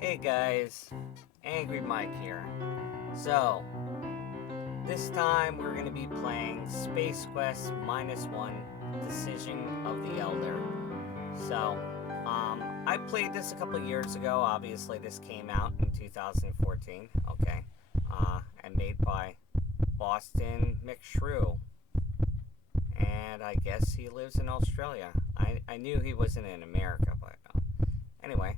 Hey guys, Angry Mike here. So, this time we're going to be playing Space Quest -1 Decision of the Elder. So, I played this a couple years ago. Obviously, this came out in 2014. Okay. And made by Boston McShew. And I guess he lives in Australia. I knew he wasn't in America, but anyway.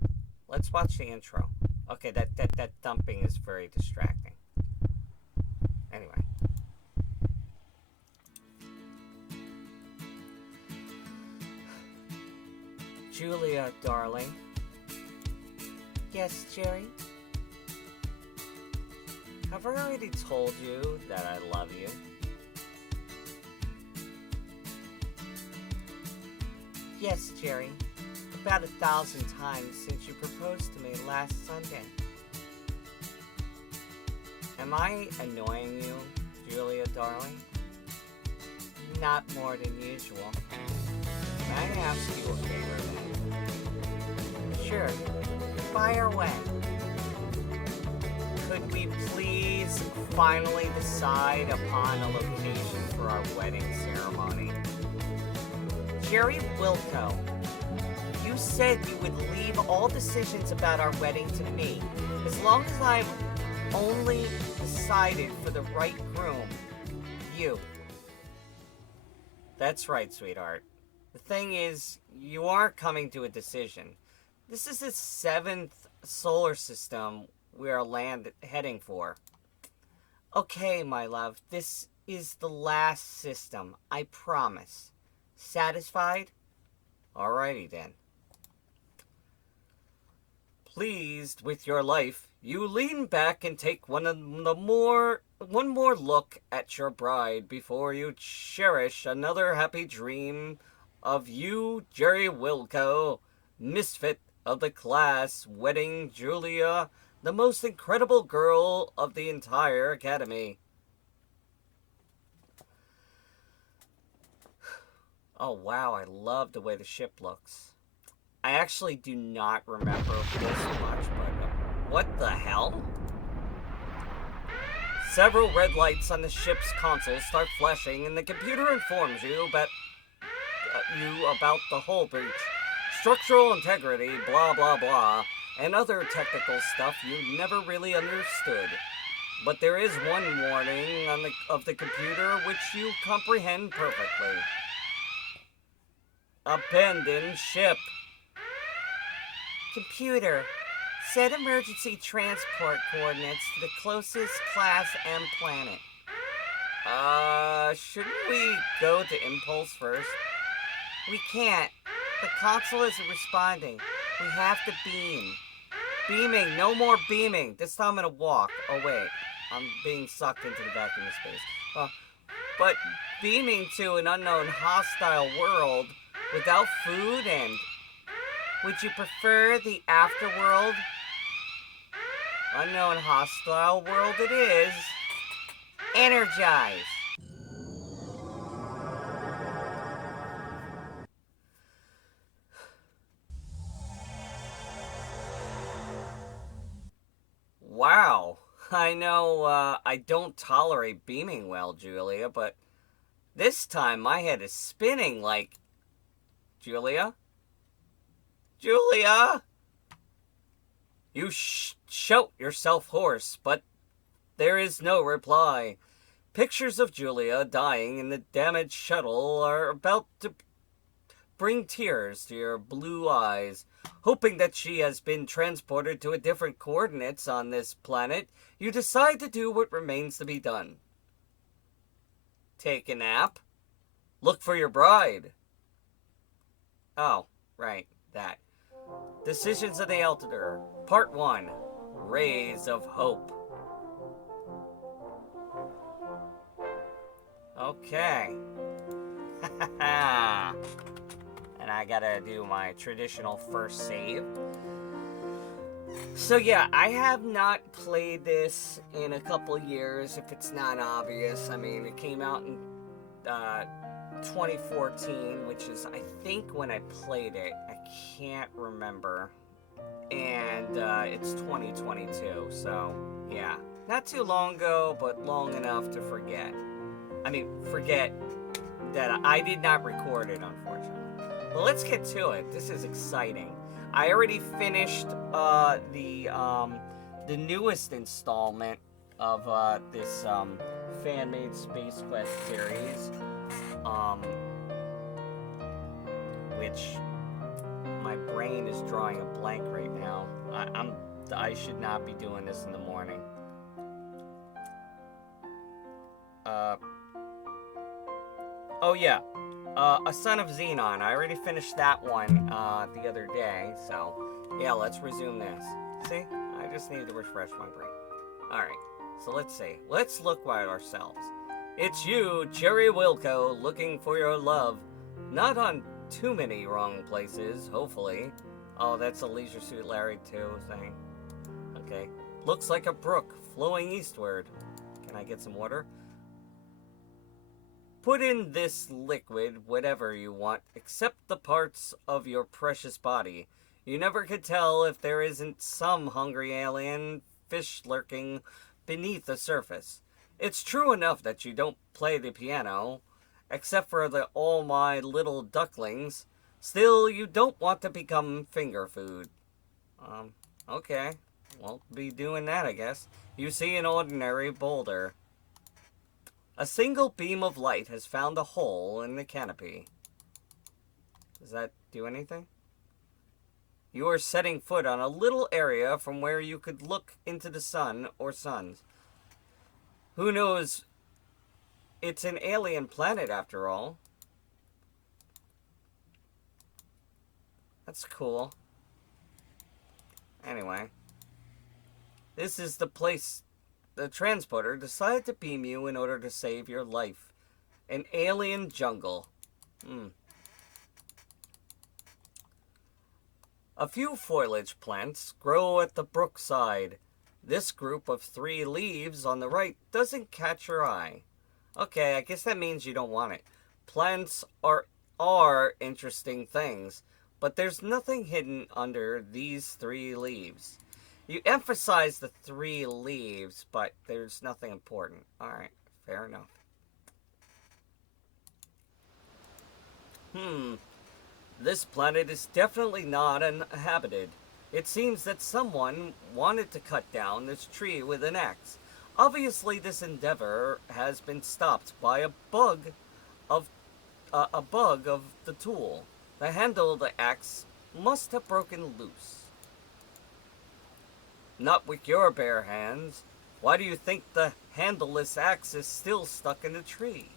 Let's watch the intro. Okay, that thumping is very distracting. Anyway. Julia, darling. Yes, Jerry? Have I already told you that I love you? Yes, Jerry. About 1,000 times since you proposed to me last Sunday. Am I annoying you, Julia, darling? Not more than usual. May I ask you a favor then? Sure. Fire away. Could we please finally decide upon a location for our wedding ceremony? Jerry Wilco. You said you would leave all decisions about our wedding to me, as long as I've only decided for the right groom. You. That's right, sweetheart. The thing is, you aren't coming to a decision. This is the 7th solar system we are heading for. Okay, my love, this is the last system, I promise. Satisfied? Alrighty then. Pleased with your life, you lean back and take one more look at your bride before you cherish another happy dream of you, Jerry Wilco, misfit of the class, wedding Julia, the most incredible girl of the entire academy. Oh wow, I love the way the ship looks. I actually do not remember this much, but what the hell? Several red lights on the ship's console start flashing, and the computer informs you about the hull breach, structural integrity, blah blah blah, and other technical stuff you never really understood. But there is one warning of the computer which you comprehend perfectly. Abandoned ship. Computer, set emergency transport coordinates to the closest Class M planet. Shouldn't we go to Impulse first? We can't. The console isn't responding. We have to beam. Beaming, no more beaming. This time I'm gonna walk. Oh wait, I'm being sucked into the vacuum of space. But beaming to an unknown hostile world without food and... Would you prefer the afterworld? Unknown hostile world it is. Energize. Wow. I know, I don't tolerate beaming well, Julia, but this time my head is spinning like... Julia? Julia! You shout yourself hoarse, but there is no reply. Pictures of Julia dying in the damaged shuttle are about to bring tears to your blue eyes. Hoping that she has been transported to a different coordinates on this planet, you decide to do what remains to be done. Take a nap? Look for your bride. Oh, right, that. Decisions of the Elder, Part 1, Rays of Hope. Okay. And I gotta do my traditional first save. So yeah, I have not played this in a couple years, if it's not obvious. I mean, it came out in 2014, which is, I think, when I played it. I can't remember. and it's 2022, so yeah. Not too long ago, but long enough to forget. I mean, forget that I did not record it, unfortunately. Well, let's get to it. This is exciting. I already finished the newest installment of this fan-made Space Quest series, which my brain is drawing a blank right now. I should not be doing this in the morning. Oh yeah, A Son of Xenon. I already finished that one the other day, so yeah, let's resume this. See, I just need to refresh my brain. Alright, so let's see. Let's look at ourselves. It's you, Jerry Wilco, looking for your love. Not on too many wrong places, hopefully. Oh, that's a Leisure Suit Larry 2 thing. Okay. Looks like a brook flowing eastward. Can I get some water? Put in this liquid, whatever you want, except the parts of your precious body. You never could tell if there isn't some hungry alien fish lurking beneath the surface. It's true enough that you don't play the piano, except for the all my little ducklings. Still, you don't want to become finger food. Okay. Won't be doing that, I guess. You see an ordinary boulder. A single beam of light has found a hole in the canopy. Does that do anything? You are setting foot on a little area from where you could look into the sun or suns. Who knows? It's an alien planet after all. That's cool. Anyway. This is the place the transporter decided to beam you in order to save your life. An alien jungle. A few foliage plants grow at the brookside. This group of 3 leaves on the right doesn't catch your eye. Okay, I guess that means you don't want it. Plants are interesting things, but there's nothing hidden under these 3 leaves. You emphasize the 3 leaves, but there's nothing important. Alright, fair enough. This planet is definitely not inhabited. It seems that someone wanted to cut down this tree with an axe. Obviously, this endeavor has been stopped by a bug of the tool. The handle of the axe must have broken loose. Not with your bare hands. Why do you think the handleless axe is still stuck in the tree?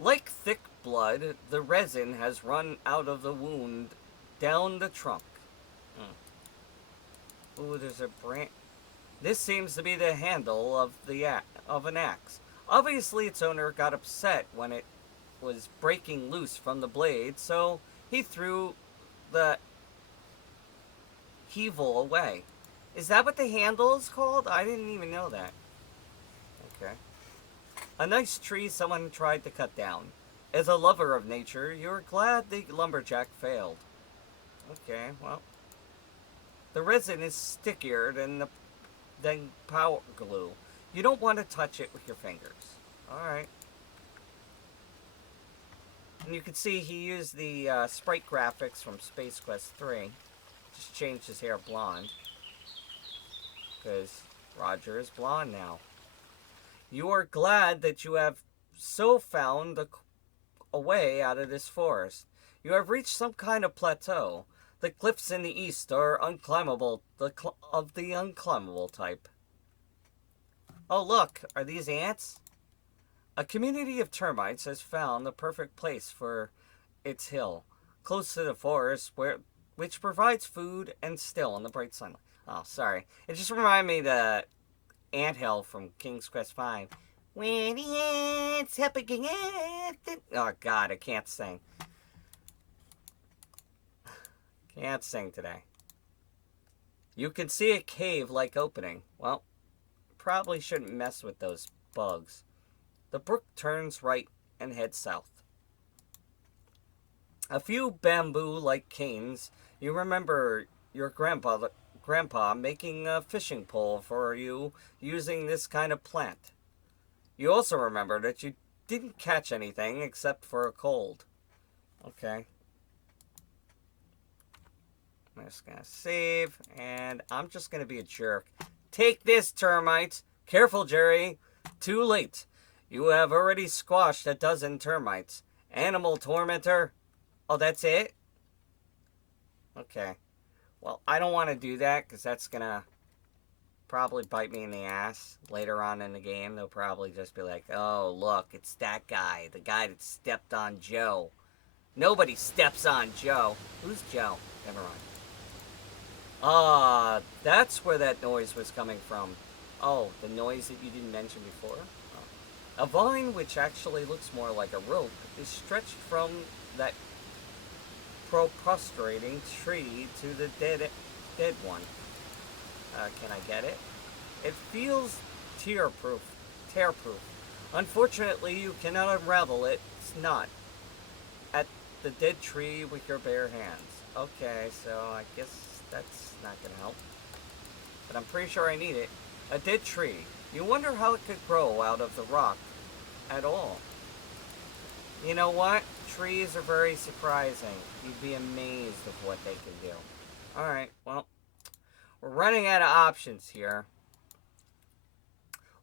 Like thick blood, the resin has run out of the wound down the trunk. Ooh, there's a branch. This seems to be the handle of an axe. Obviously, its owner got upset when it was breaking loose from the blade, so he threw the hevel away. Is that what the handle is called? I didn't even know that. Okay. A nice tree someone tried to cut down. As a lover of nature, you're glad the lumberjack failed. Okay, well. The resin is stickier than power glue. You don't want to touch it with your fingers. Alright. And you can see he used the sprite graphics from Space Quest 3. Just changed his hair blonde. Because Roger is blonde now. You are glad that you have so found a way out of this forest. You have reached some kind of plateau. The cliffs in the east are unclimbable, of the unclimbable type. Oh look, are these ants? A community of termites has found the perfect place for its hill, close to the forest, which provides food and still in the bright sunlight. Oh, sorry. It just reminded me of the anthill from King's Quest V. When the ants help a king ant. Oh God, I can't sing. Can't sing today. You can see a cave-like opening. Well, probably shouldn't mess with those bugs. The brook turns right and heads south. A few bamboo-like canes. You remember your grandpa making a fishing pole for you using this kind of plant. You also remember that you didn't catch anything except for a cold. Okay. I'm just gonna save, and I'm just gonna be a jerk. Take this, termites! Careful, Jerry! Too late. You have already squashed a dozen termites. Animal tormentor! Oh, that's it? Okay. Well, I don't want to do that, because that's gonna probably bite me in the ass later on in the game. They'll probably just be like, oh, look, it's that guy. The guy that stepped on Joe. Nobody steps on Joe. Who's Joe? Never mind. Ah, that's where that noise was coming from. Oh, the noise that you didn't mention before? Oh. A vine, which actually looks more like a rope, is stretched from that prostrating tree to the dead one. Can I get it? It feels tear-proof. Unfortunately, you cannot unravel its knot at the dead tree with your bare hands. Okay, so I guess that's not gonna help. But I'm pretty sure I need it. A dead tree. You wonder how it could grow out of the rock at all. You know what? Trees are very surprising. You'd be amazed at what they can do. Alright, well, we're running out of options here.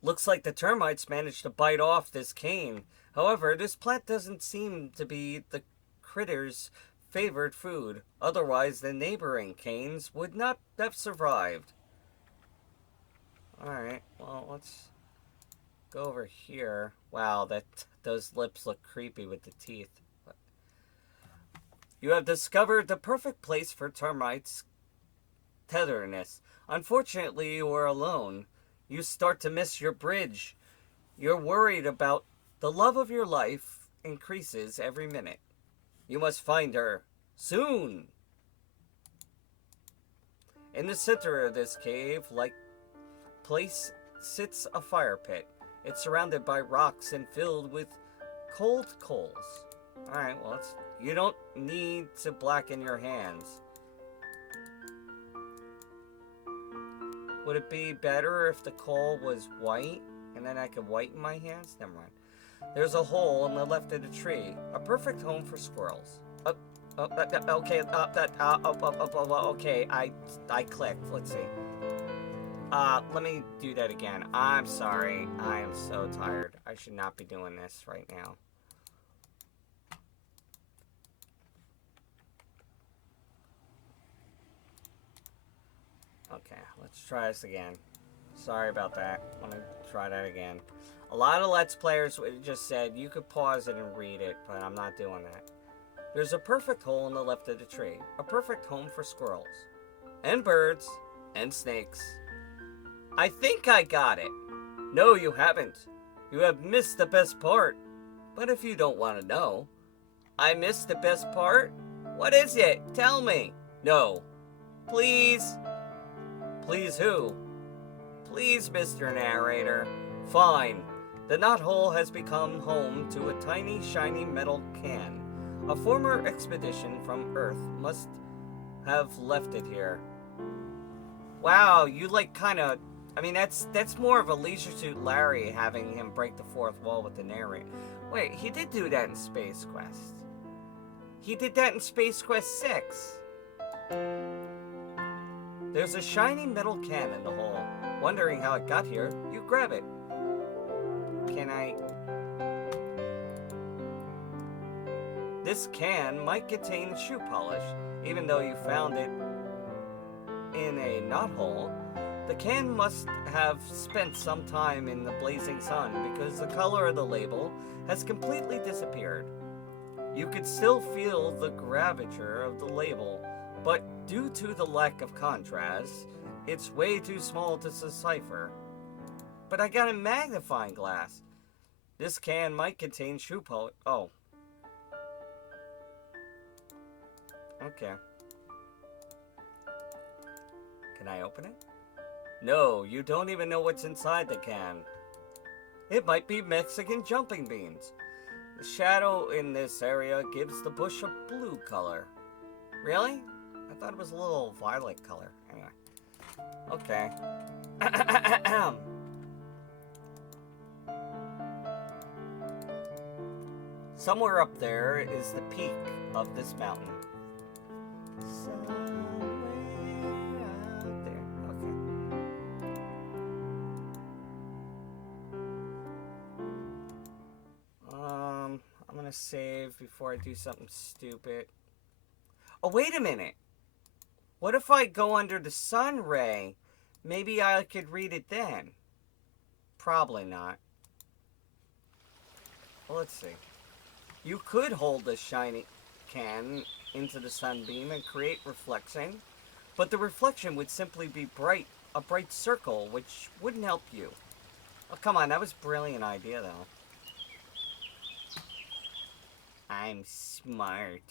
Looks like the termites managed to bite off this cane. However, this plant doesn't seem to be the critters' favored food. Otherwise, the neighboring canes would not have survived. Alright, well, let's go over here. Wow, those lips look creepy with the teeth. You have discovered the perfect place for termites' tenderness. Unfortunately, you are alone. You start to miss your bridge. You're worried about the love of your life increases every minute. You must find her soon. In the center of this cave-like place sits a fire pit. It's surrounded by rocks and filled with cold coals. Alright, well, you don't need to blacken your hands. Would it be better if the coal was white and then I could whiten my hands? Never mind. There's a hole on the left of the tree. A perfect home for squirrels. Okay, okay, I clicked. Let's see. Let me do that again. I'm sorry. I am so tired. I should not be doing this right now. Okay, let's try this again. Sorry about that. Let me try that again. A lot of Let's Players just said you could pause it and read it, but I'm not doing that. There's a perfect hole in the left of the tree. A perfect home for squirrels. And birds. And snakes. I think I got it. No, you haven't. You have missed the best part. But if you don't want to know, I missed the best part? What is it? Tell me. No. Please. Please who? Please, Mr. Narrator. Fine. The knothole has become home to a tiny, shiny metal can. A former expedition from Earth must have left it here. Wow, you kind of... I mean, that's more of a Leisure Suit Larry having him break the fourth wall with the narrator. Wait, he did do that in Space Quest. He did that in Space Quest 6. There's a shiny metal can in the hole. Wondering how it got here, you grab it. Can I... This can might contain shoe polish, even though you found it in a knothole. The can must have spent some time in the blazing sun because the color of the label has completely disappeared. You could still feel the gravature of the label, but due to the lack of contrast, it's way too small to decipher. But I got a magnifying glass. This can might contain shoe polish. Oh. Okay. Can I open it? No, you don't even know what's inside the can. It might be Mexican jumping beans. The shadow in this area gives the bush a blue color. Really? I thought it was a little violet color. Anyway. Okay. Somewhere up there is the peak of this mountain. Somewhere out there. Okay. I'm gonna save before I do something stupid. Oh, wait a minute. What if I go under the sun ray? Maybe I could read it then. Probably not. Well, let's see. You could hold the shiny can into the sunbeam and create reflection, but the reflection would simply be a bright circle, which wouldn't help you. Oh, come on, that was a brilliant idea, though. I'm smart.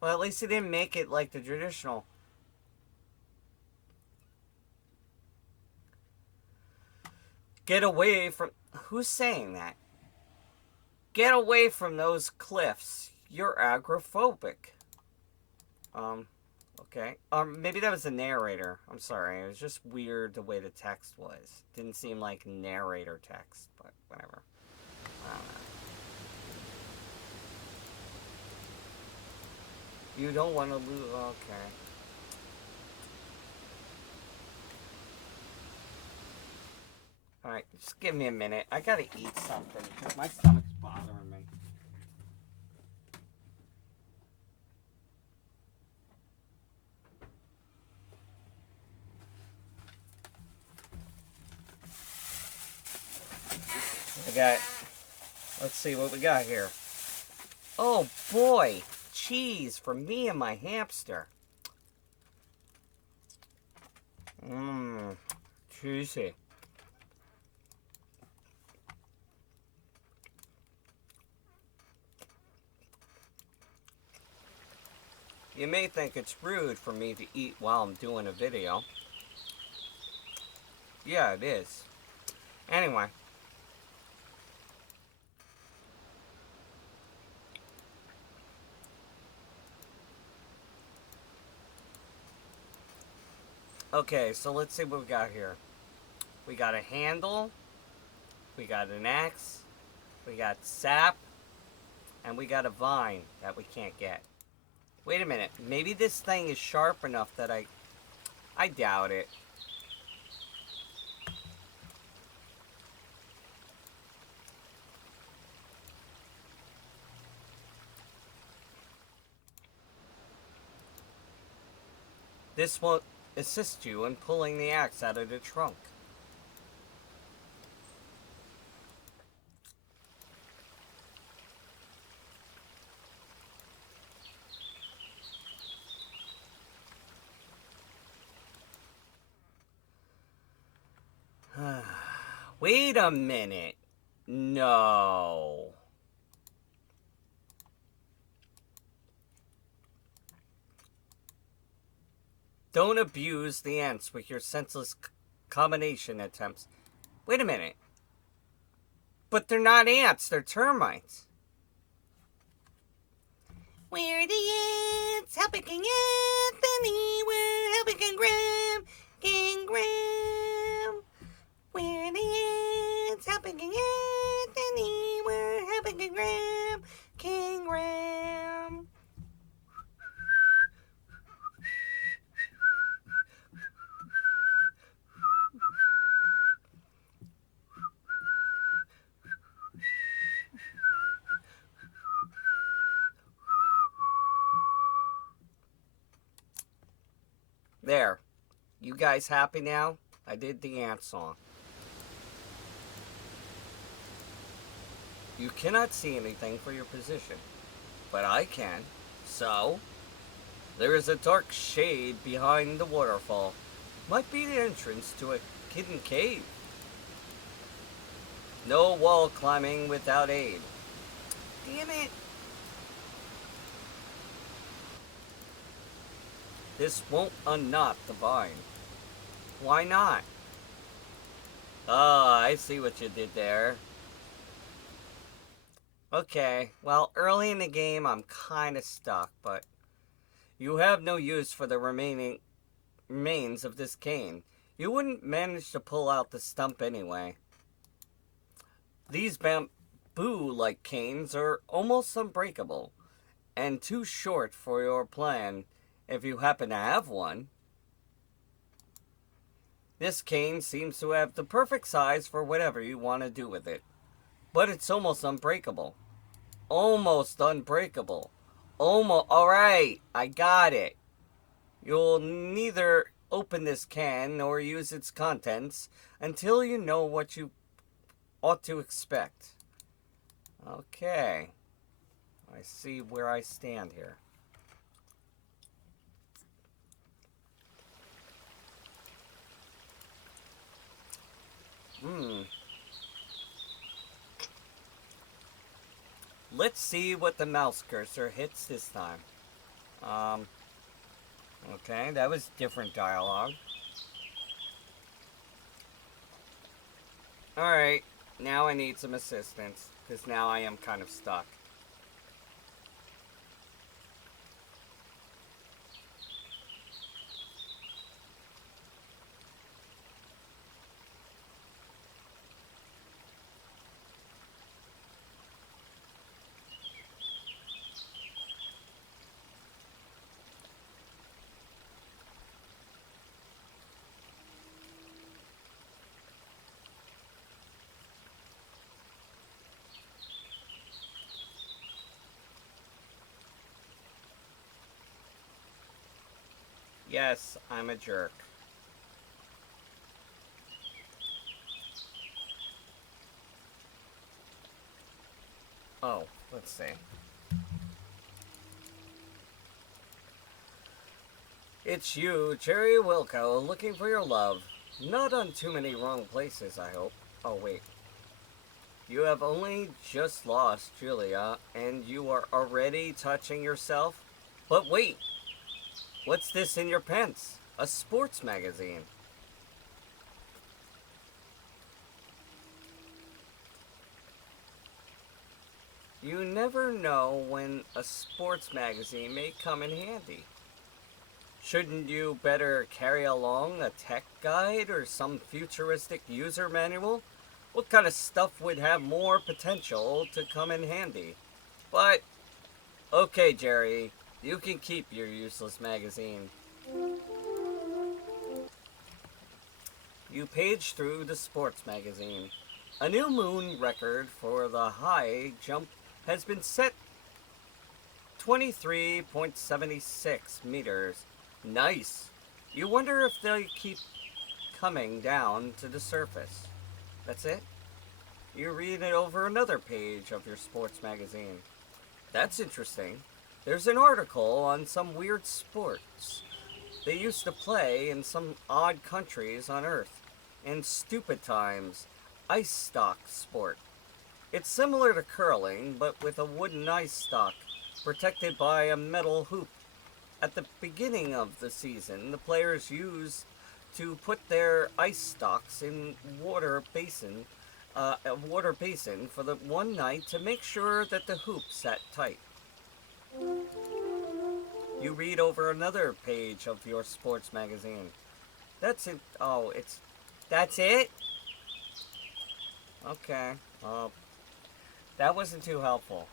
Well, at least he didn't make it like the traditional. Get away from... Who's saying that? Get away from those cliffs. You're agoraphobic. Okay. Maybe that was the narrator. I'm sorry. It was just weird the way the text was. Didn't seem like narrator text, but whatever. I don't know. You don't want to lose... Okay. Alright, just give me a minute. I gotta eat something, because my stomach's bothering me. Let's see what we got here. Oh boy, cheese for me and my hamster. Mmm, juicy. You may think it's rude for me to eat while I'm doing a video. Yeah, it is. Anyway. Okay, so let's see what we got here. We got a handle, we got an axe, we got sap, and we got a vine that we can't get. Wait a minute, maybe this thing is sharp enough that I doubt it. This will assist you in pulling the axe out of the trunk. Wait a minute. No. Don't abuse the ants with your senseless combination attempts. Wait a minute. But they're not ants, they're termites. Where are the ants? Helping King Anthony. We're helping King Graham. King Graham. Where are the ants? Helping King Anthony. We're helping King Graham. King Graham. There. You guys happy now? I did the ant song. You cannot see anything for your position, but I can. So, there is a dark shade behind the waterfall. Might be the entrance to a hidden cave. No wall climbing without aid. Damn it. This won't unknot the vine. Why not? Oh, I see what you did there. Okay, well, early in the game I'm kinda stuck, but you have no use for the remains of this cane. You wouldn't manage to pull out the stump anyway. These bamboo-like canes are almost unbreakable, and too short for your plan if you happen to have one. This cane seems to have the perfect size for whatever you want to do with it, but it's almost unbreakable. Almost unbreakable. Almost. Alright, I got it. You'll neither open this can nor use its contents until you know what you ought to expect. Okay. I see where I stand here. Let's see what the mouse cursor hits this time. Okay, that was different dialogue. Alright, now I need some assistance, because now I am kind of stuck. Yes, I'm a jerk. Oh, let's see. It's you, Jerry Wilco, looking for your love. Not on too many wrong places, I hope. Oh, wait. You have only just lost Julia, and you are already touching yourself? But wait! What's this in your pants? A sports magazine. You never know when a sports magazine may come in handy. Shouldn't you better carry along a tech guide or some futuristic user manual? What kind of stuff would have more potential to come in handy? But, okay, Jerry, you can keep your useless magazine. You page through the sports magazine. A new moon record for the high jump has been set 23.76 meters. Nice. You wonder if they keep coming down to the surface. That's it? You read it over another page of your sports magazine. That's interesting. There's an article on some weird sports they used to play in some odd countries on Earth. In stupid times, ice stock sport. It's similar to curling, but with a wooden ice stock protected by a metal hoop. At the beginning of the season, the players use to put their ice stocks in a water basin for the one night to make sure that the hoop sat tight. You read over another page of your sports magazine. That's it. Oh, that's it? Okay. That wasn't too helpful.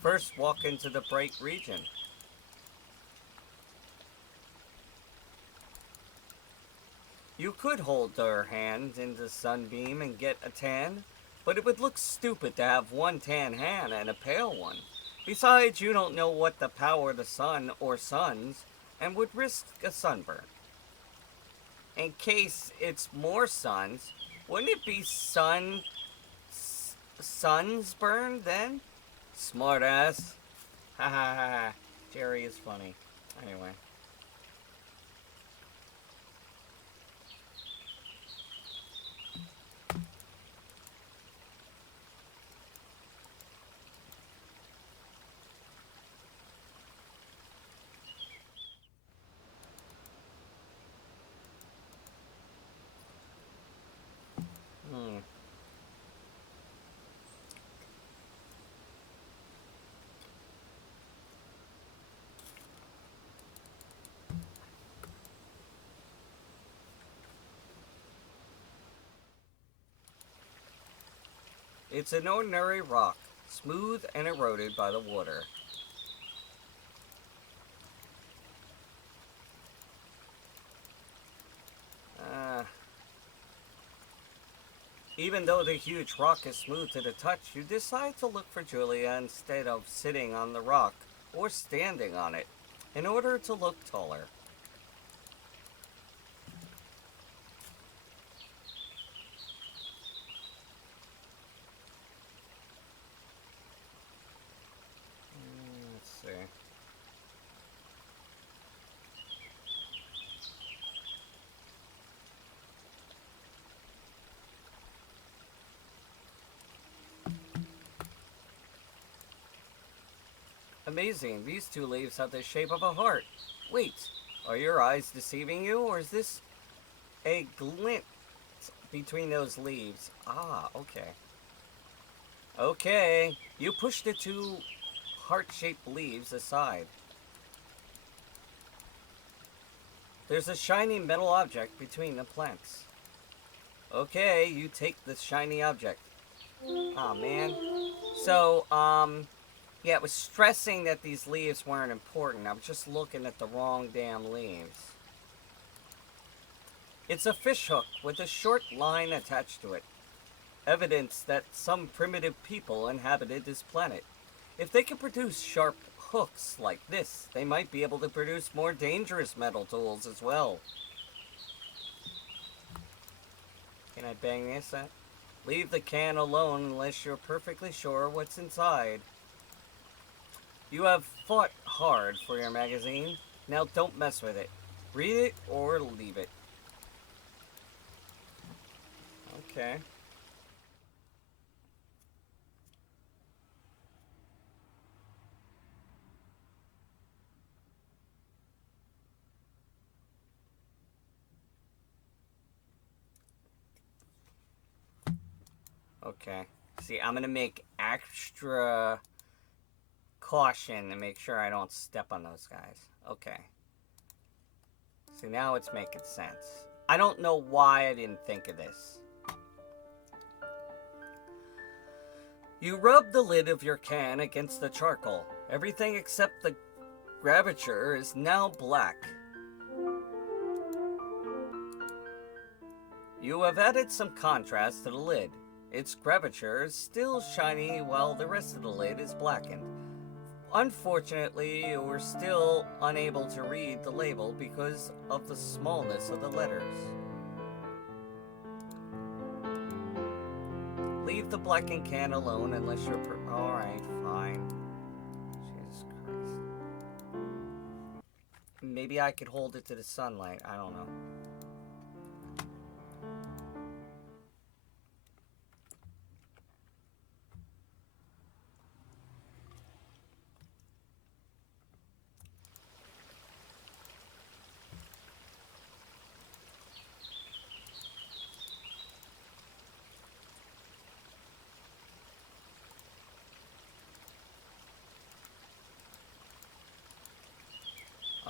First, walk into the bright region. You could hold their hand in the sunbeam and get a tan, but it would look stupid to have one tan hand and a pale one. Besides, you don't know what the power of the sun or suns, and would risk a sunburn. In case it's more suns, wouldn't it be suns burn then? Smart ass. Ha ha ha. Jerry is funny. Anyway. Hmm. It's an ordinary rock, smooth and eroded by the water. Even though the huge rock is smooth to the touch, you decide to look for Julia instead of sitting on the rock or standing on it in order to look taller. Let's see. Amazing, these two leaves have the shape of a heart. Wait, are your eyes deceiving you, or is this a glint between those leaves? Ah, okay. Okay, you push the two heart-shaped leaves aside. There's a shiny metal object between the plants. Okay, you take the shiny object. Aw, man. So, yeah, it was stressing that these leaves weren't important. I was just looking at the wrong damn leaves. It's a fish hook with a short line attached to it. Evidence that some primitive people inhabited this planet. If they could produce sharp hooks like this, they might be able to produce more dangerous metal tools as well. Can I bang this up? Leave the can alone unless you're perfectly sure what's inside. You have fought hard for your magazine. Now don't mess with it. Read it or leave it. Okay. Okay. See, I'm gonna make extra caution to make sure I don't step on those guys. Okay. See, now it's making sense. I don't know why I didn't think of this. You rub the lid of your can against the charcoal. Everything except the gravature is now black. You have added some contrast to the lid. Its gravature is still shiny while the rest of the lid is blackened. Unfortunately, you were still unable to read the label because of the smallness of the letters. Leave the blackened can alone unless you're... Alright, fine. Jesus Christ. Maybe I could hold it to the sunlight. I don't know.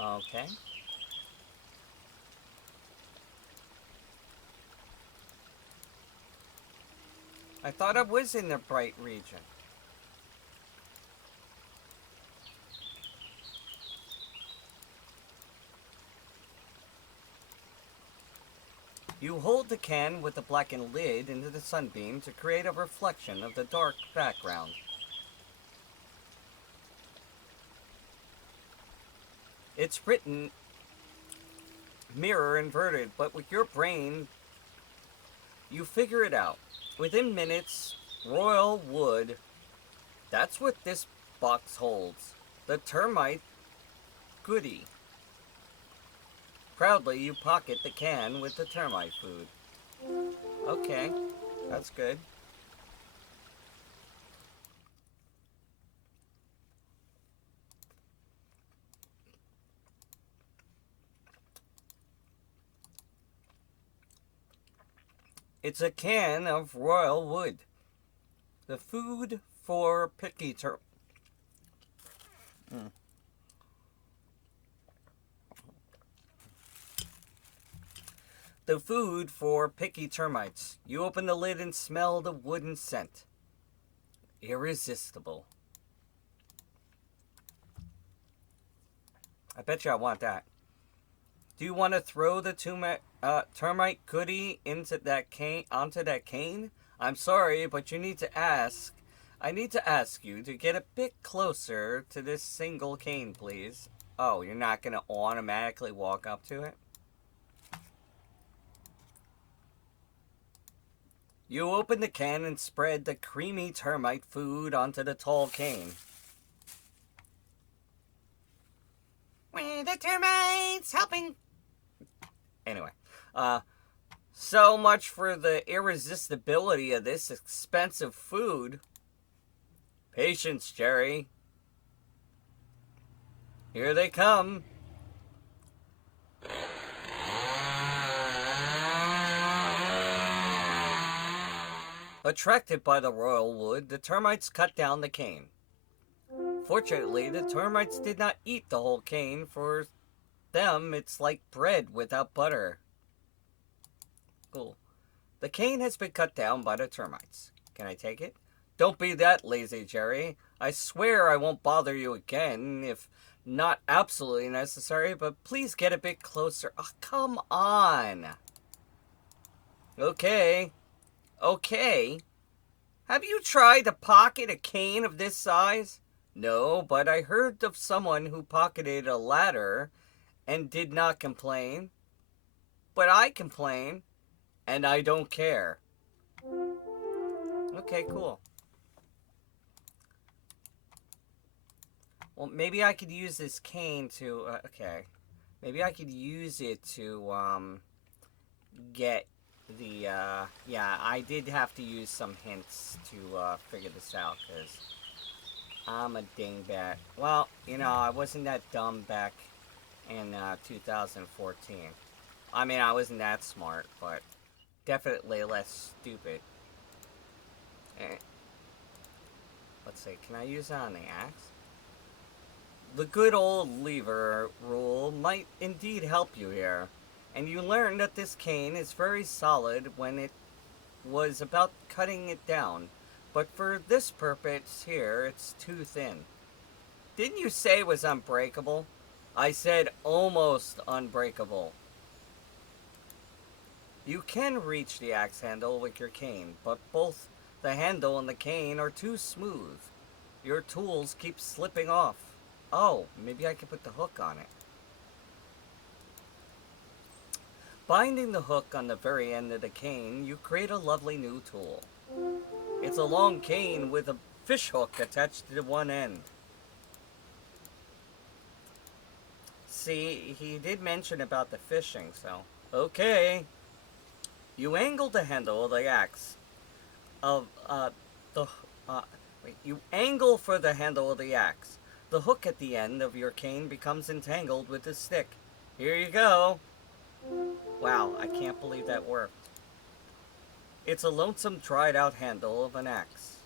Okay. I thought I was in the bright region. You hold the can with the blackened lid into the sunbeam to create a reflection of the dark background. It's written mirror inverted, but with your brain, you figure it out. Within minutes, royal wood, that's what this box holds. The termite goody. Proudly, you pocket the can with the termite food. Okay, that's good. It's a can of royal wood. The food for picky The food for picky termites. You open the lid and smell the wooden scent. Irresistible. I bet you I want that. Do you want to throw the termite goodie onto that cane? I'm sorry, but you need to ask. I need to ask you to get a bit closer to this single cane, please. Oh, you're not going to automatically walk up to it? You open the can and spread the creamy termite food onto the tall cane. We're the termites helping. Anyway, so much for the irresistibility of this expensive food. Patience, Jerry. Here they come. Attracted by the royal wood, the termites cut down the cane. Fortunately, the termites did not eat the whole cane. For them, it's like bread without butter. Cool. The cane has been cut down by the termites. Can I take it? Don't be that lazy, Jerry. I swear I won't bother you again if not absolutely necessary, but please get a bit closer. Oh, come on. Okay. Okay. Have you tried to pocket a cane of this size? No, but I heard of someone who pocketed a ladder and did not complain. But I complain, and I don't care. Okay, cool. Well, maybe I could use this cane to, okay. Maybe I could use it to, get the, yeah, I did have to use some hints to, figure this out, because I'm a dingbat. Well, you know, I wasn't that dumb back in, 2014. I mean, I wasn't that smart, but definitely less stupid. Let's see, can I use it on the axe? The good old lever rule might indeed help you here, and you learn that this cane is very solid when it was about cutting it down, but for this purpose here, it's too thin. Didn't you say it was unbreakable? I said almost unbreakable. You can reach the axe handle with your cane, but both the handle and the cane are too smooth. Your tools keep slipping off. Oh, maybe I could put the hook on it. Binding the hook on the very end of the cane, you create a lovely new tool. It's a long cane with a fish hook attached to one end. See, he did mention about the fishing, so... Okay. You angle the handle of the axe. You angle for the handle of the axe. The hook at the end of your cane becomes entangled with the stick. Here you go. Wow, I can't believe that worked. It's a lonesome dried out handle of an axe.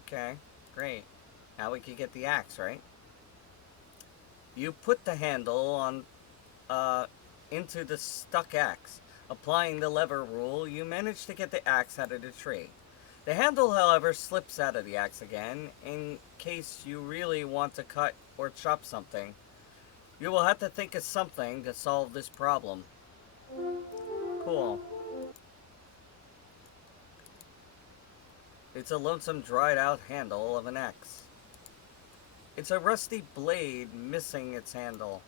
Okay, great. Now we can get the axe, right? You put the handle on into the stuck axe. Applying the lever rule, you manage to get the axe out of the tree. The handle, however, slips out of the axe again in case you really want to cut or chop something. You will have to think of something to solve this problem. Cool. It's a lonesome dried out handle of an axe. It's a rusty blade missing its handle.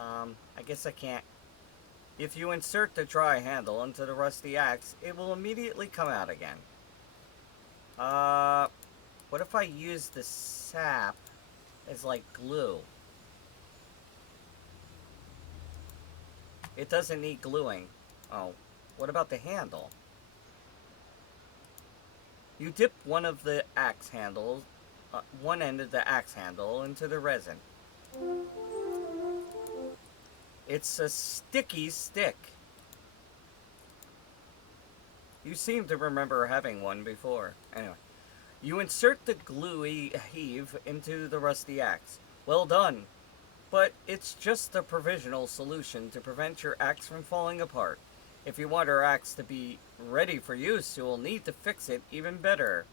I guess I can't. If you insert the dry handle into the rusty axe, it will immediately come out again. What if I use the sap as like glue? It doesn't need gluing. Oh, what about the handle? You dip one of the axe handles, one end of the axe handle into the resin. It's a sticky stick. You seem to remember having one before. Anyway, you insert the gluey heave into the rusty axe. Well done. But it's just a provisional solution to prevent your axe from falling apart. If you want your axe to be ready for use, you will need to fix it even better.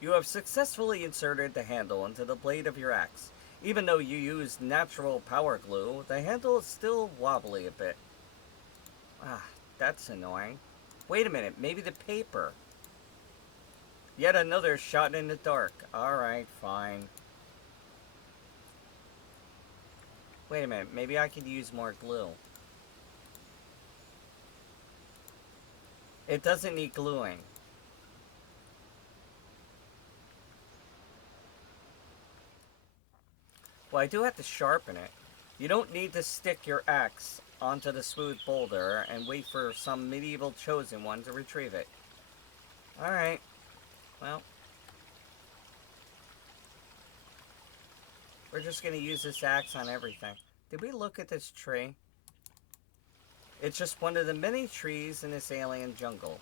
You have successfully inserted the handle into the blade of your axe. Even though you used natural power glue, the handle is still wobbly a bit. Ah, that's annoying. Wait a minute, maybe the paper. Yet another shot in the dark. Alright, fine. Wait a minute, maybe I could use more glue. It doesn't need gluing. Well, I do have to sharpen it. You don't need to stick your axe onto the smooth boulder and wait for some medieval chosen one to retrieve it. Alright. Well. We're just going to use this axe on everything. Did we look at this tree? It's just one of the many trees in this alien jungle.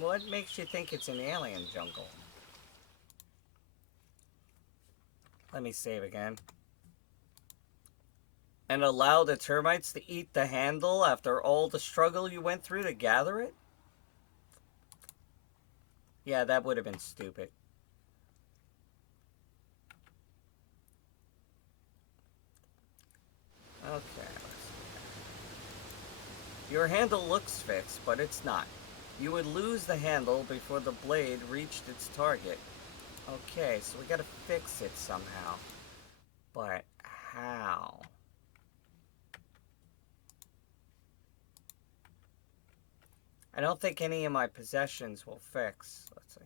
What makes you think it's an alien jungle? Let me save again. And allow the termites to eat the handle after all the struggle you went through to gather it? Yeah, that would have been stupid. Okay, let's see. Your handle looks fixed, but it's not. You would lose the handle before the blade reached its target. Okay, so we gotta fix it somehow. But how? I don't think any of my possessions will fix. Let's see.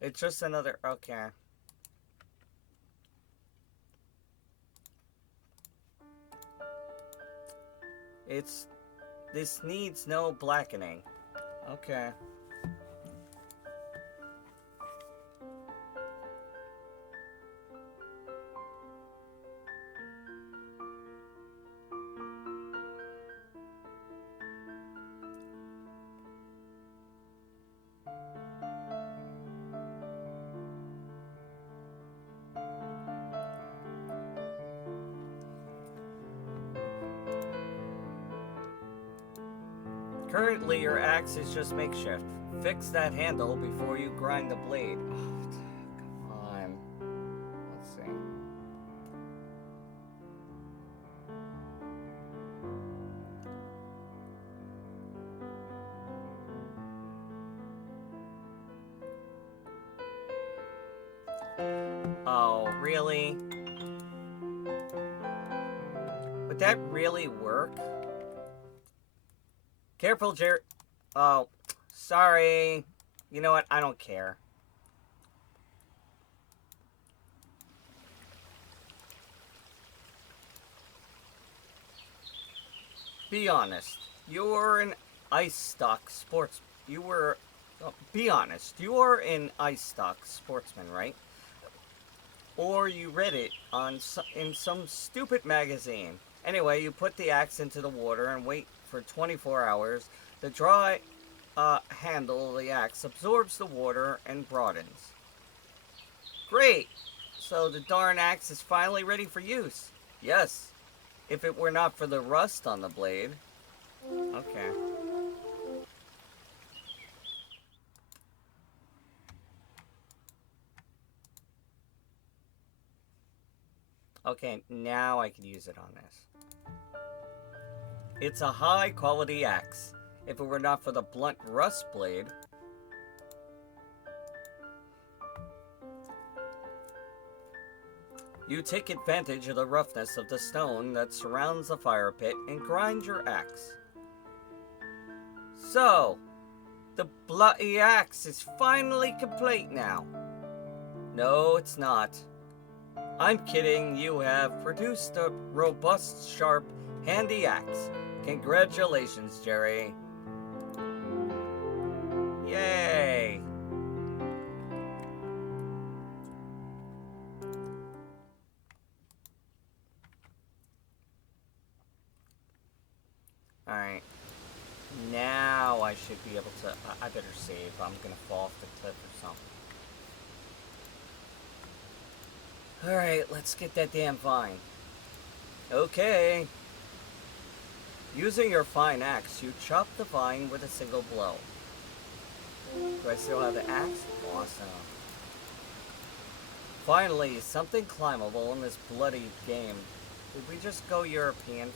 It's just another... Okay. This needs no blackening. Okay. Currently, your axe is just makeshift. Fix that handle before you grind the blade. Oh, come on. Let's see. Oh, really? Would that really work? Careful, Jerry. Oh, sorry. You know what? I don't care. Be honest. You're an ice stock sports. You were. Oh, be honest. You are an ice stock sportsman, right? Or you read it in some stupid magazine. Anyway, you put the axe into the water and wait for 24 hours. The dry handle of the axe absorbs the water and broadens. Great! So the darn axe is finally ready for use. Yes, if it were not for the rust on the blade. Okay. Okay, now I can use it on this. It's a high-quality axe. If it were not for the blunt rust blade... You take advantage of the roughness of the stone that surrounds the fire pit and grind your axe. So, the bloody axe is finally complete now. No, it's not. I'm kidding, you have produced a robust, sharp, handy axe. Congratulations, Jerry. Yay! Alright. Now I should be able to... I better save. I'm gonna fall off the cliff or something. Alright, let's get that damn vine. Okay. Using your fine axe, you chop the vine with a single blow. Do I still have the axe? Awesome. Finally, something climbable in this bloody game. Did we just go European?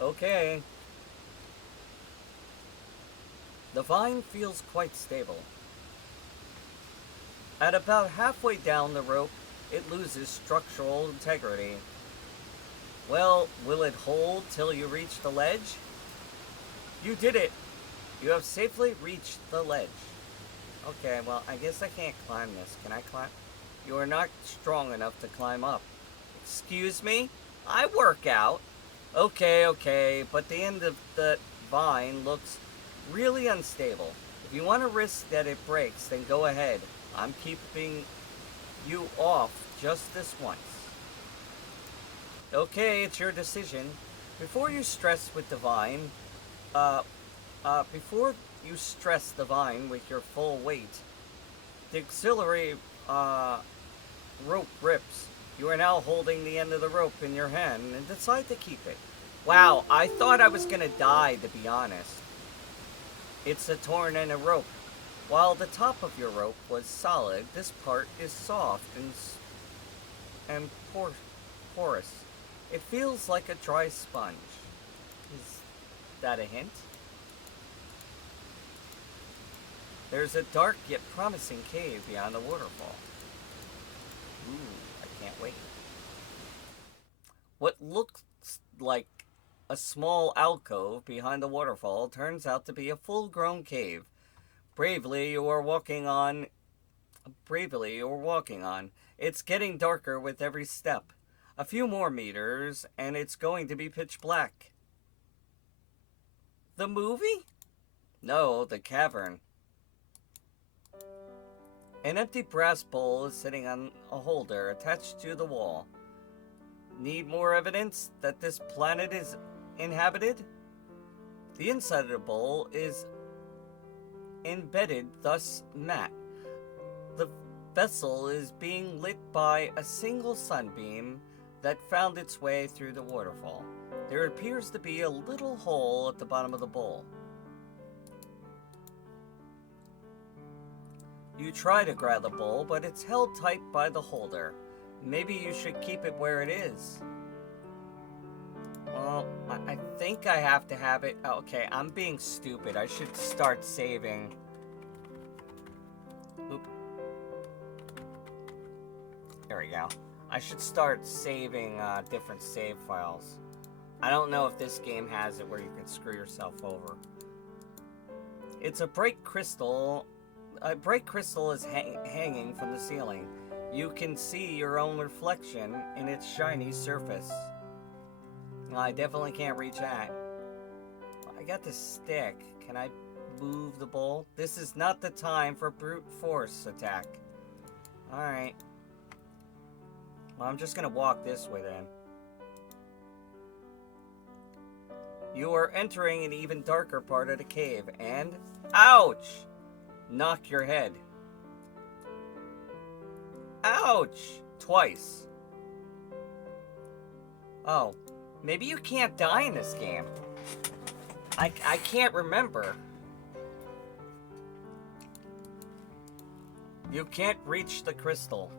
Okay. The vine feels quite stable. At about halfway down the rope, it loses structural integrity. Well, will it hold till you reach the ledge? You did it! You have safely reached the ledge. Okay, well, I guess I can't climb this. Can I climb? You are not strong enough to climb up. Excuse me? I work out. Okay, but the end of the vine looks really unstable. If you want to risk that it breaks, then go ahead. I'm keeping you off just this once. Okay, it's your decision. Before you stress with the vine, before you stress the vine with your full weight, the auxiliary rope rips. You are now holding the end of the rope in your hand and decide to keep it. Wow, I thought I was gonna die, to be honest. It's a torn end of rope. While the top of your rope was solid, this part is soft and porous. It feels like a dry sponge. Is that a hint? There's a dark yet promising cave beyond the waterfall. Ooh, I can't wait. What looks like a small alcove behind the waterfall turns out to be a full-grown cave. Bravely you are walking on. It's getting darker with every step. A few more meters, and it's going to be pitch black. The movie? No, the cavern. An empty brass bowl is sitting on a holder attached to the wall. Need more evidence that this planet is inhabited? The inside of the bowl is embedded, thus matte. The vessel is being lit by a single sunbeam that found its way through the waterfall. There appears to be a little hole at the bottom of the bowl. You try to grab the bowl, but it's held tight by the holder. Maybe you should keep it where it is. Well, I think I have to have it. Okay, I'm being stupid. I should start saving. Oop. There we go. I should start saving different save files. I don't know if this game has it where you can screw yourself over. It's a bright crystal. A bright crystal is hanging from the ceiling. You can see your own reflection in its shiny surface. I definitely can't reach that. I got the stick. Can I move the bowl? This is not the time for brute force attack. Alright. Well, I'm just gonna walk this way then. You are entering an even darker part of the cave, and... Ouch! Knock your head. Ouch! Twice. Oh. Maybe you can't die in this game. I can't remember. You can't reach the crystal.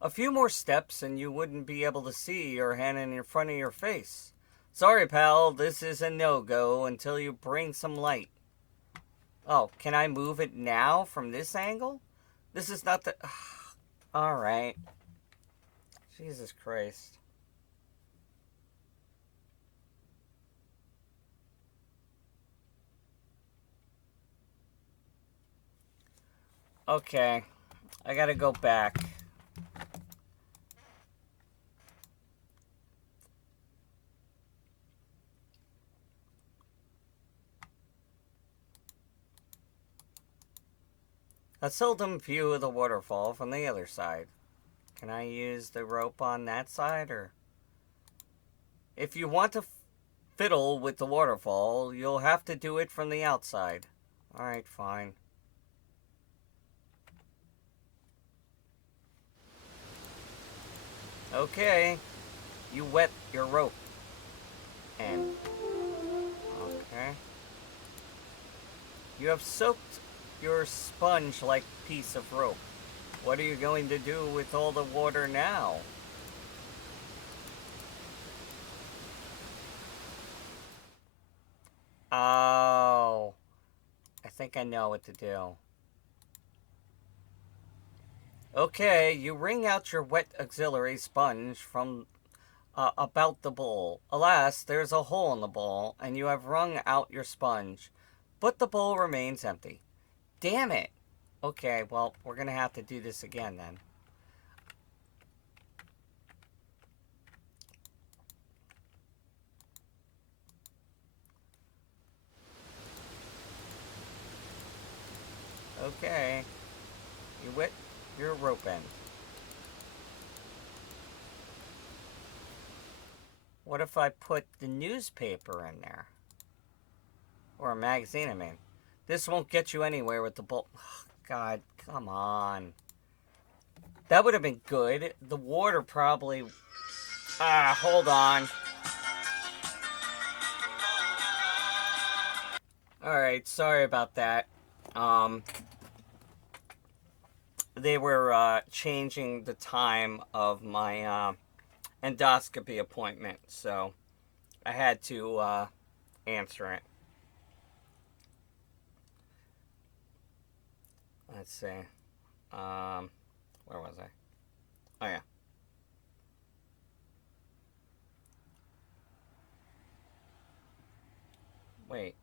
A few more steps and you wouldn't be able to see your hand in front of your face. Sorry, pal, this is a no-go until you bring some light. Oh, can I move it now from this angle? This is not the... Alright. Jesus Christ. Okay, I gotta go back. A seldom view of the waterfall from the other side. Can I use the rope on that side, or? If you want to fiddle with the waterfall, you'll have to do it from the outside. Alright, fine. Okay, you wet your rope end. Okay. You have soaked your sponge-like piece of rope. What are you going to do with all the water now? Oh, I think I know what to do. Okay, you wring out your wet auxiliary sponge from about the bowl. Alas, there's a hole in the bowl, and you have wrung out your sponge, but the bowl remains empty. Damn it! Okay, well, we're gonna have to do this again then. Okay, you wet your rope end. What if I put the newspaper in there? Or a magazine, I mean. This won't get you anywhere with the bowl. God, come on. That would have been good. The water probably... hold on. Alright, sorry about that. They were changing the time of my endoscopy appointment, so I had to answer it. Let's see. Where was I? Oh, yeah. Wait.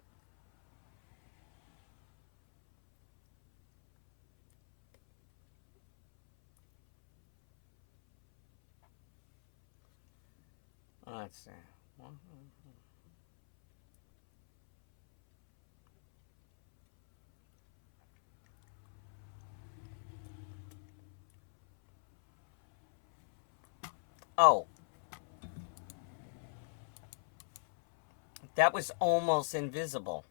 Let's see. Oh. That was almost invisible.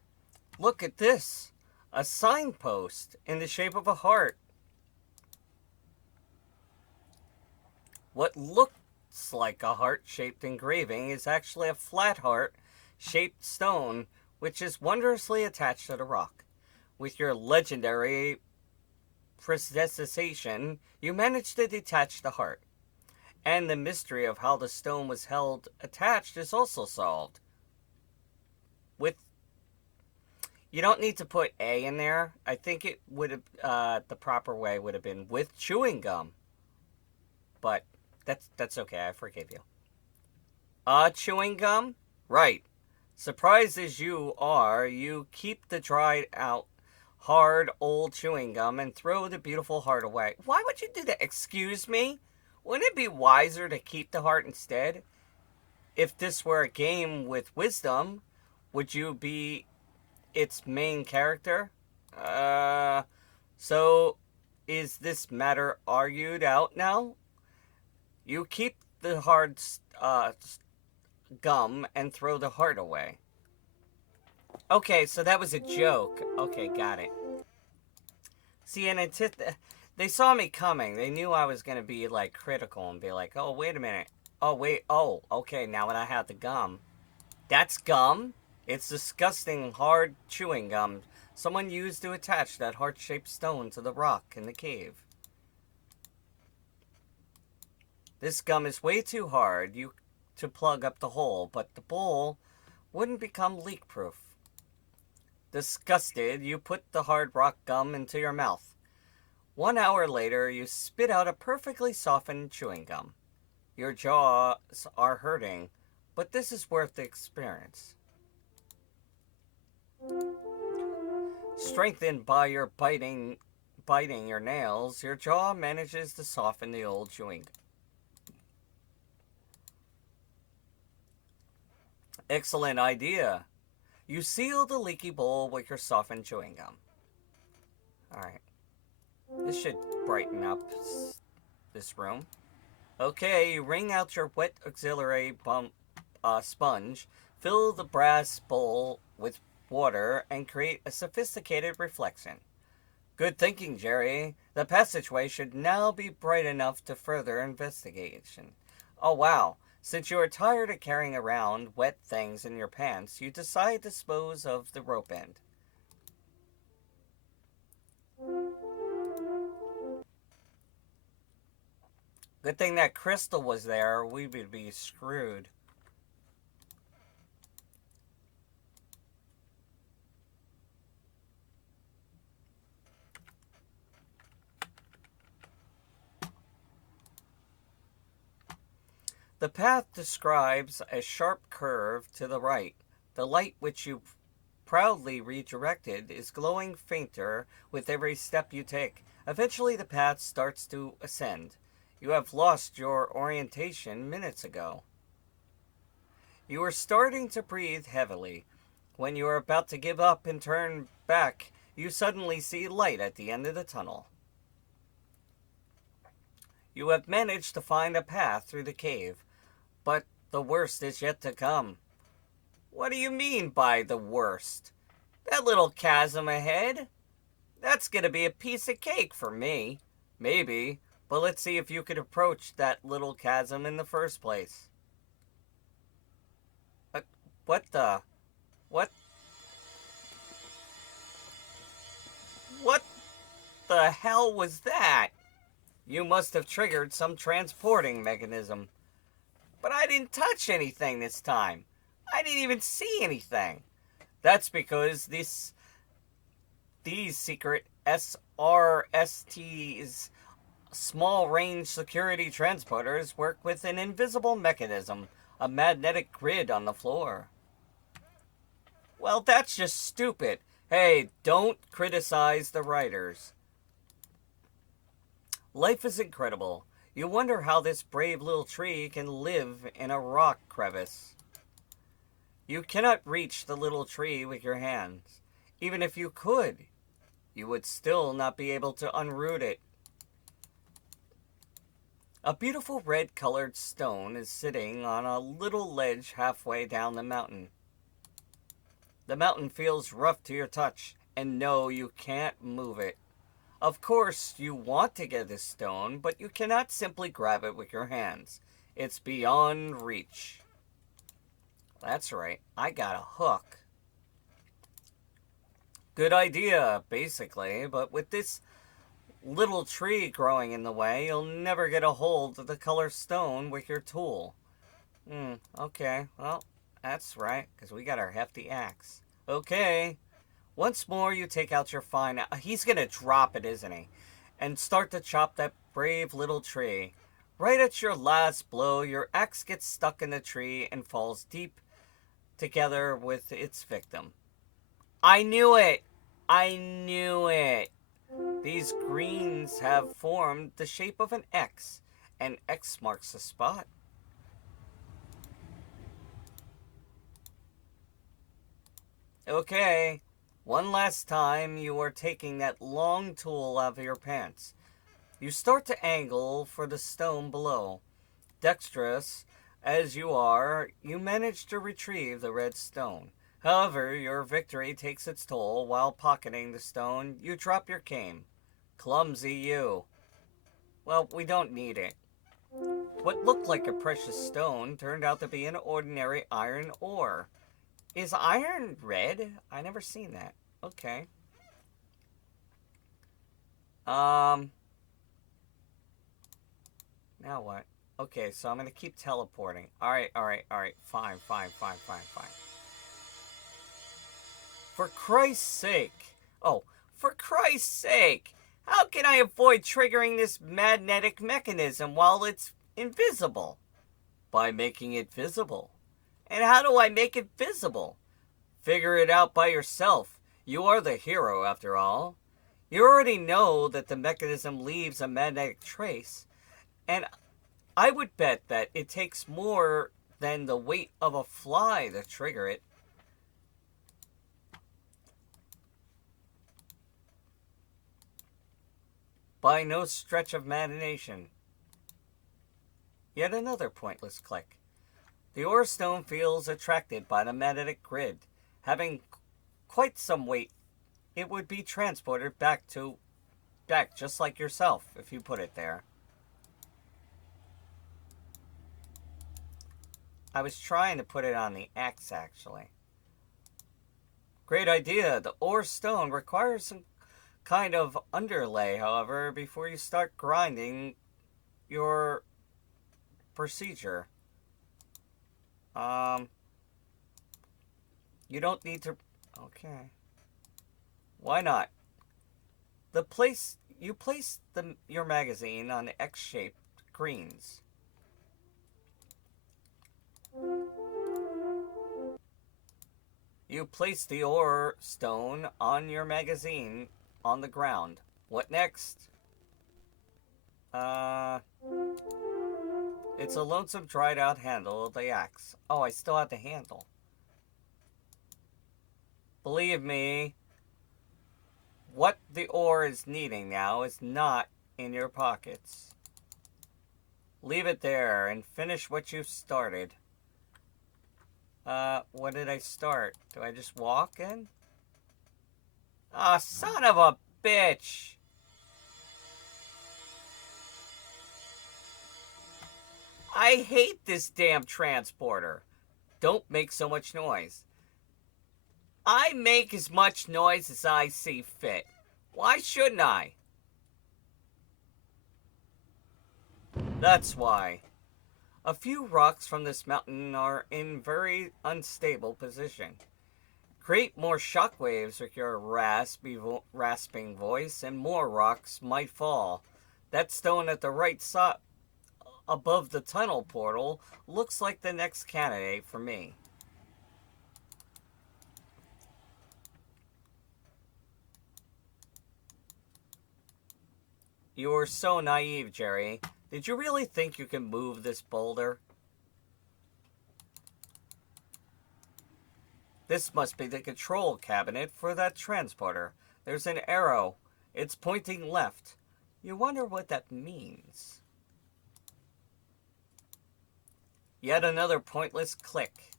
Look at this. A signpost in the shape of a heart. What looks like a heart-shaped engraving is actually a flat heart-shaped stone which is wondrously attached to the rock. With your legendary prestidigitation, you managed to detach the heart. And the mystery of how the stone was held attached is also solved. With... You don't need to put A in there. I think it would have... the proper way would have been with chewing gum. But that's okay. I forgive you. Chewing gum? Right. Surprised as you are, you keep the dried out, hard, old chewing gum and throw the beautiful heart away. Why would you do that? Excuse me? Wouldn't it be wiser to keep the heart instead? If this were a game with wisdom, would you be its main character? So is this matter argued out now? You keep the hard gum and throw the heart away. Okay, so that was a joke. Okay, got it. See, and they saw me coming. They knew I was going to be, like, critical and be like, oh, wait a minute. Oh, wait. Oh, okay, now when I have the gum. That's gum? It's disgusting, hard chewing gum someone used to attach that heart-shaped stone to the rock in the cave. This gum is way too hard to plug up the hole, but the bowl wouldn't become leak-proof. Disgusted, you put the hard rock gum into your mouth. 1 hour later, you spit out a perfectly softened chewing gum. Your jaws are hurting, but this is worth the experience. Strengthened by your biting your nails, your jaw manages to soften the old chewing. Excellent idea. You seal the leaky bowl with your softened chewing gum. Alright. This should brighten up this room. Okay, you wring out your wet auxiliary sponge, fill the brass bowl with water, and create a sophisticated reflection. Good thinking, Jerry. The passageway should now be bright enough to further investigation. Oh, wow. Since you are tired of carrying around wet things in your pants, you decide to dispose of the rope end. Good thing that crystal was there, we would be screwed. The path describes a sharp curve to the right. The light which you proudly redirected is glowing fainter with every step you take. Eventually the path starts to ascend. You have lost your orientation minutes ago. You are starting to breathe heavily. When you are about to give up and turn back, you suddenly see light at the end of the tunnel. You have managed to find a path through the cave, but the worst is yet to come. What do you mean by the worst? That little chasm ahead? That's gonna be a piece of cake for me. Maybe, but let's see if you could approach that little chasm in the first place. What the? What the hell was that? You must have triggered some transporting mechanism. But I didn't touch anything this time. I didn't even see anything. That's because these secret SRST's small-range security transporters work with an invisible mechanism, a magnetic grid on the floor. Well, that's just stupid. Hey, don't criticize the writers. Life is incredible. You wonder how this brave little tree can live in a rock crevice. You cannot reach the little tree with your hands. Even if you could, you would still not be able to unroot it. A beautiful red-colored stone is sitting on a little ledge halfway down the mountain. The mountain feels rough to your touch, and no, you can't move it. Of course, you want to get this stone, but you cannot simply grab it with your hands. It's beyond reach. That's right, I got a hook. Good idea, basically, but with this little tree growing in the way, you'll never get a hold of the color stone with your tool. Okay, well, that's right, because we got our hefty axe. Okay. Once more, you take out your fine... He's going to drop it, isn't he? And start to chop that brave little tree. Right at your last blow, your axe gets stuck in the tree and falls deep together with its victim. I knew it! I knew it! These greens have formed the shape of an X, and X marks the spot. Okay. One last time, you are taking that long tool out of your pants. You start to angle for the stone below. Dexterous as you are, you manage to retrieve the red stone. However, your victory takes its toll. While pocketing the stone, you drop your cane. Clumsy you. Well, we don't need it. What looked like a precious stone turned out to be an ordinary iron ore. Is iron red? I never seen that. Okay. Now what? Okay, so I'm gonna keep teleporting. Alright. Fine. For Christ's sake. Oh, for Christ's sake! How can I avoid triggering this magnetic mechanism while it's invisible? By making it visible. And how do I make it visible? Figure it out by yourself. You are the hero, after all. You already know that the mechanism leaves a magnetic trace, and I would bet that it takes more than the weight of a fly to trigger it. By no stretch of imagination. Yet another pointless click. The ore stone feels attracted by the magnetic grid. Having quite some weight, it would be transported back just like yourself if you put it there. I was trying to put it on the axe, actually. Great idea. The ore stone requires some kind of underlay, however, before you start grinding your procedure. You don't need to... Okay. Why not? You place your magazine on the X-shaped greens. You place the ore stone on your magazine on the ground. What next? It's a lonesome dried out handle of the axe. Oh, I still have the handle. Believe me, what the ore is needing now is not in your pockets. Leave it there and finish what you've started. What did I start? Do I just walk in? Ah, son of a bitch! I hate this damn transporter. Don't make so much noise. I make as much noise as I see fit. Why shouldn't I? That's why. A few rocks from this mountain are in very unstable position. Create more shockwaves with your rasping voice, and more rocks might fall. That stone at the right side above the tunnel portal looks like the next candidate for me. You are so naive, Jerry. Did you really think you can move this boulder? This must be the control cabinet for that transporter. There's an arrow. It's pointing left. You wonder what that means. Yet another pointless click.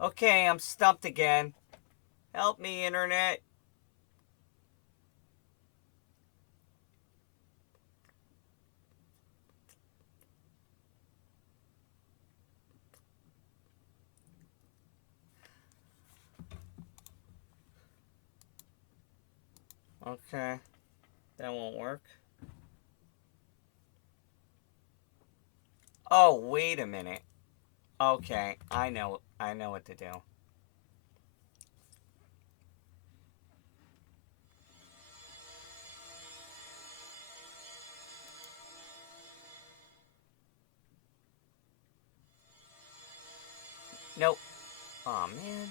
Okay, I'm stumped again. Help me, Internet. Okay, that won't work. Oh, wait a minute. Okay, I know what to do. Nope. Aw, man.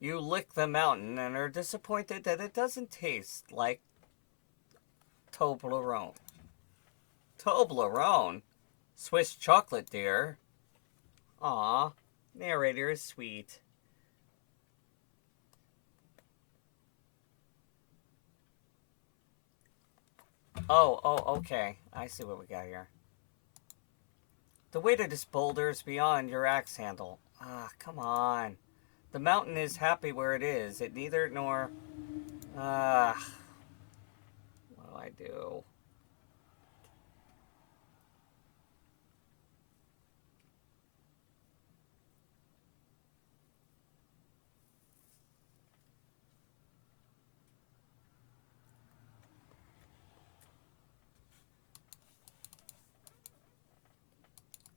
You lick the mountain and are disappointed that it doesn't taste like Toblerone. Toblerone? Swiss chocolate, dear. Aw, narrator is sweet. Oh, okay. I see what we got here. The weight of this boulder is beyond your axe handle. Ah, come on. The mountain is happy where it is. It neither nor... what do I do?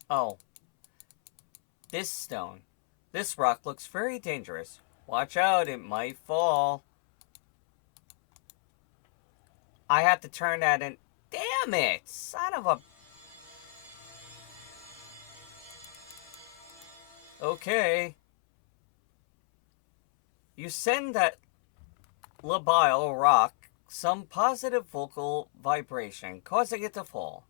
Oh. This stone. This rock looks very dangerous. Watch out, it might fall. I have to turn that in. Damn it! Son of a... Okay. You send that labile rock some positive vocal vibration, causing it to fall.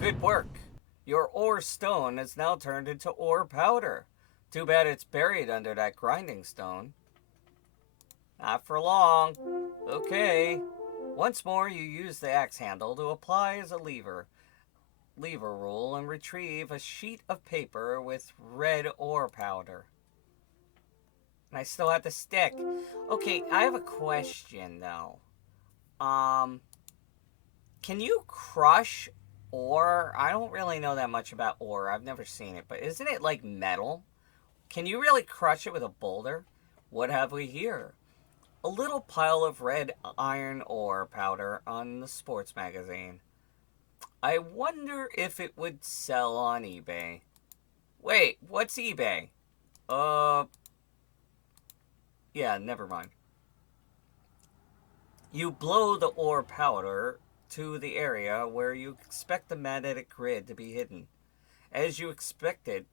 Good work. Your ore stone has now turned into ore powder. Too bad it's buried under that grinding stone. Not for long. Okay. Once more, you use the axe handle to apply as a lever rule and retrieve a sheet of paper with red ore powder. And I still have the stick. Okay, I have a question though. Can you crush ore? I don't really know that much about ore. I've never seen it, but isn't it like metal? Can you really crush it with a boulder? What have we here? A little pile of red iron ore powder on the sports magazine. I wonder if it would sell on eBay. Wait, what's eBay? Yeah, never mind. You blow the ore powder to the area where you expect the magnetic grid to be hidden. As you expected,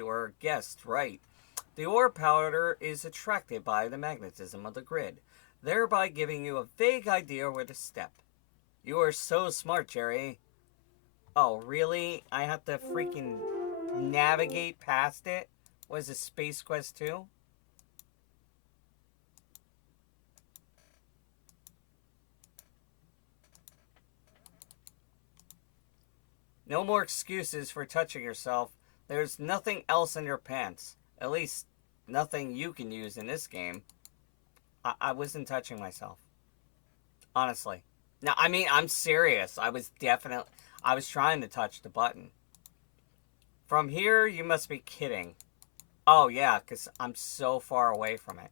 or guessed right, the ore powder is attracted by the magnetism of the grid, thereby giving you a vague idea where to step. You are so smart, Jerry. Oh, really? I have to freaking navigate past it? Was it Space Quest 2? No more excuses for touching yourself. There's nothing else in your pants. At least, nothing you can use in this game. I wasn't touching myself. Honestly. No, I mean, I'm serious. I was trying to touch the button. From here, you must be kidding. Oh, yeah, because I'm so far away from it.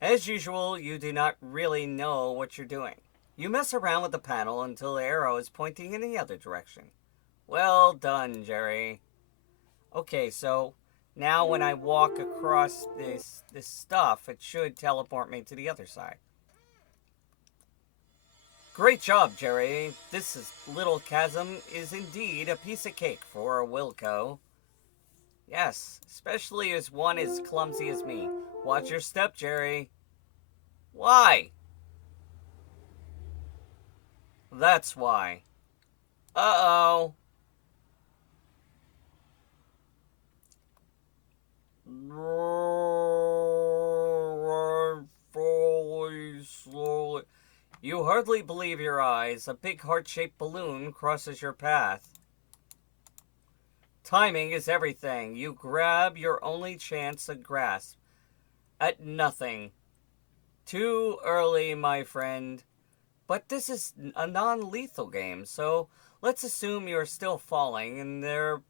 As usual, you do not really know what you're doing. You mess around with the panel until the arrow is pointing in the other direction. Well done, Jerry. Okay, so now when I walk across this stuff, it should teleport me to the other side. Great job, Jerry. This little chasm is indeed a piece of cake for a Wilco. Yes, especially as one as clumsy as me. Watch your step, Jerry. Why? That's why. Uh-oh. Slowly. You hardly believe your eyes. A big heart-shaped balloon crosses your path. Timing is everything. You grab your only chance to grasp at nothing. Too early, my friend. But this is a non-lethal game, so let's assume you're still falling and there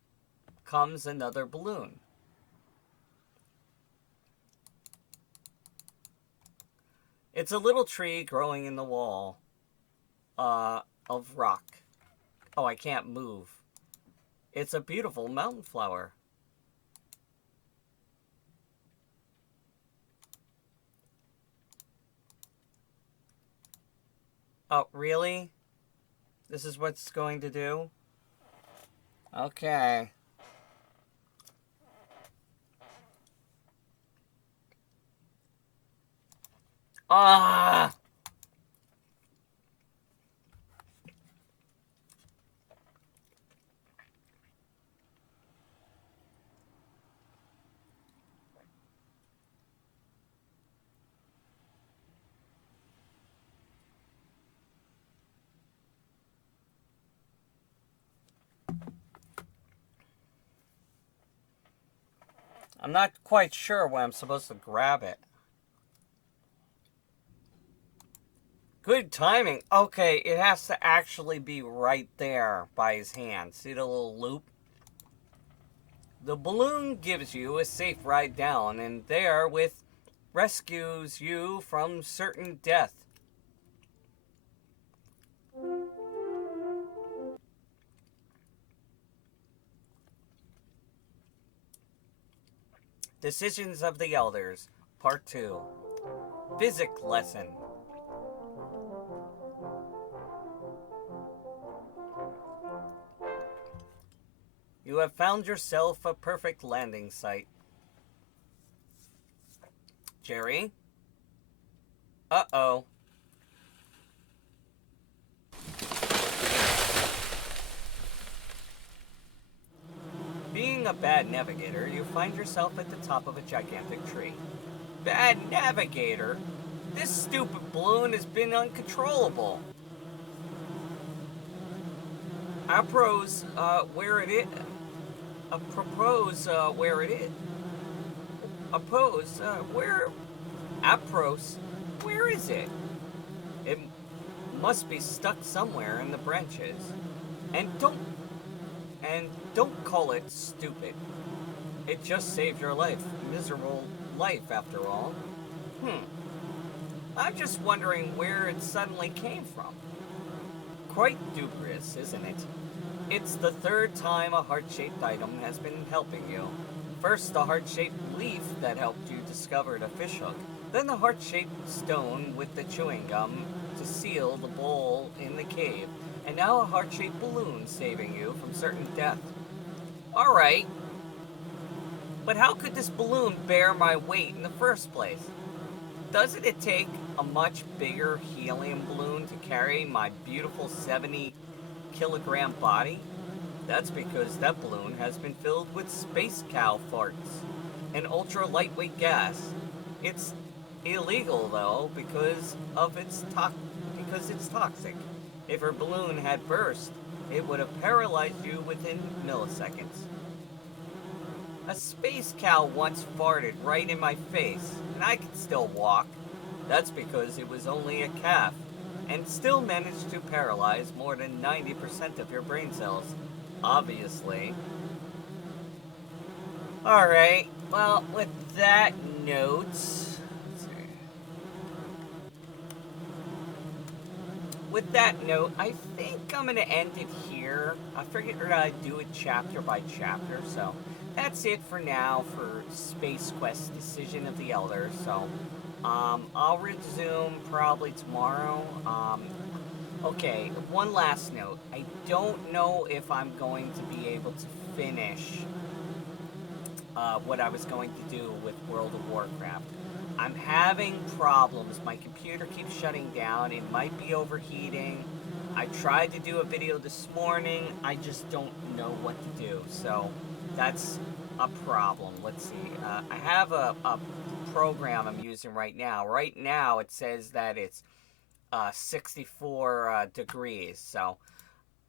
comes another balloon. It's a little tree growing in the wall of rock. Oh, I can't move. It's a beautiful mountain flower. Oh, really? This is what's going to do? Okay. Ah! I'm not quite sure when I'm supposed to grab it. Good timing. Okay, it has to actually be right there by his hand. See the little loop? The balloon gives you a safe ride down, and therewith rescues you from certain death. Decisions of the Elders, Part 2. Physics Lesson. You have found yourself a perfect landing site. Jerry? Uh-oh. Being a bad navigator, you find yourself at the top of a gigantic tree. Bad navigator? This stupid balloon has been uncontrollable. Apropos, where it is. Apropos, where it is. Apropos, where is it? It must be stuck somewhere in the branches. And don't call it stupid. It just saved your life. Miserable life, after all. I'm just wondering where it suddenly came from. Quite dubious, isn't it? It's the third time a heart-shaped item has been helping you. First, the heart-shaped leaf that helped you discover the fishhook. Then the heart-shaped stone with the chewing gum to seal the bowl in the cave. And now a heart-shaped balloon saving you from certain death. Alright. But how could this balloon bear my weight in the first place? Doesn't it take a much bigger helium balloon to carry my beautiful 70-kilogram body? That's because that balloon has been filled with space cow farts, an ultra-lightweight gas. It's illegal, though, because it's toxic. If her balloon had burst, it would have paralyzed you within milliseconds. A space cow once farted right in my face, and I could still walk. That's because it was only a calf, and still managed to paralyze more than 90% of your brain cells. Obviously. Alright, well, with that note... With that note, I think I'm going to end it here. I figured I'd do it chapter by chapter, so that's it for now for Space Quest Decision of the Elder. So, I'll resume probably tomorrow. Okay, one last note. I don't know if I'm going to be able to finish what I was going to do with World of Warcraft. I'm having problems. My computer keeps shutting down. It might be overheating. I tried to do a video this morning. I just don't know what to do. So that's a problem. Let's see. I have a program I'm using right now. Right now it says that it's 64 degrees. So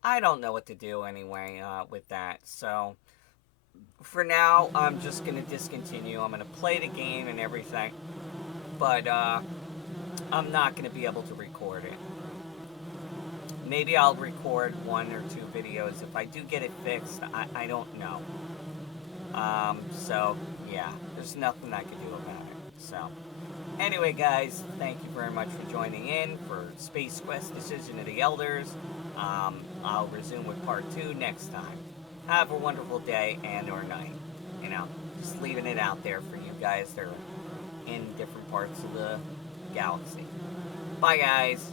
I don't know what to do anyway with that. So for now, I'm just going to discontinue. I'm going to play the game and everything. But I'm not going to be able to record it. Maybe I'll record 1 or 2 videos. If I do get it fixed, I don't know. So, yeah, there's nothing I can do about it. So, anyway, guys, thank you very much for joining in for Space Quest Decision of the Elders. I'll resume with part 2 next time. Have a wonderful day and or night. You know, just leaving it out there for you guys that are in different parts of the galaxy. Bye, guys.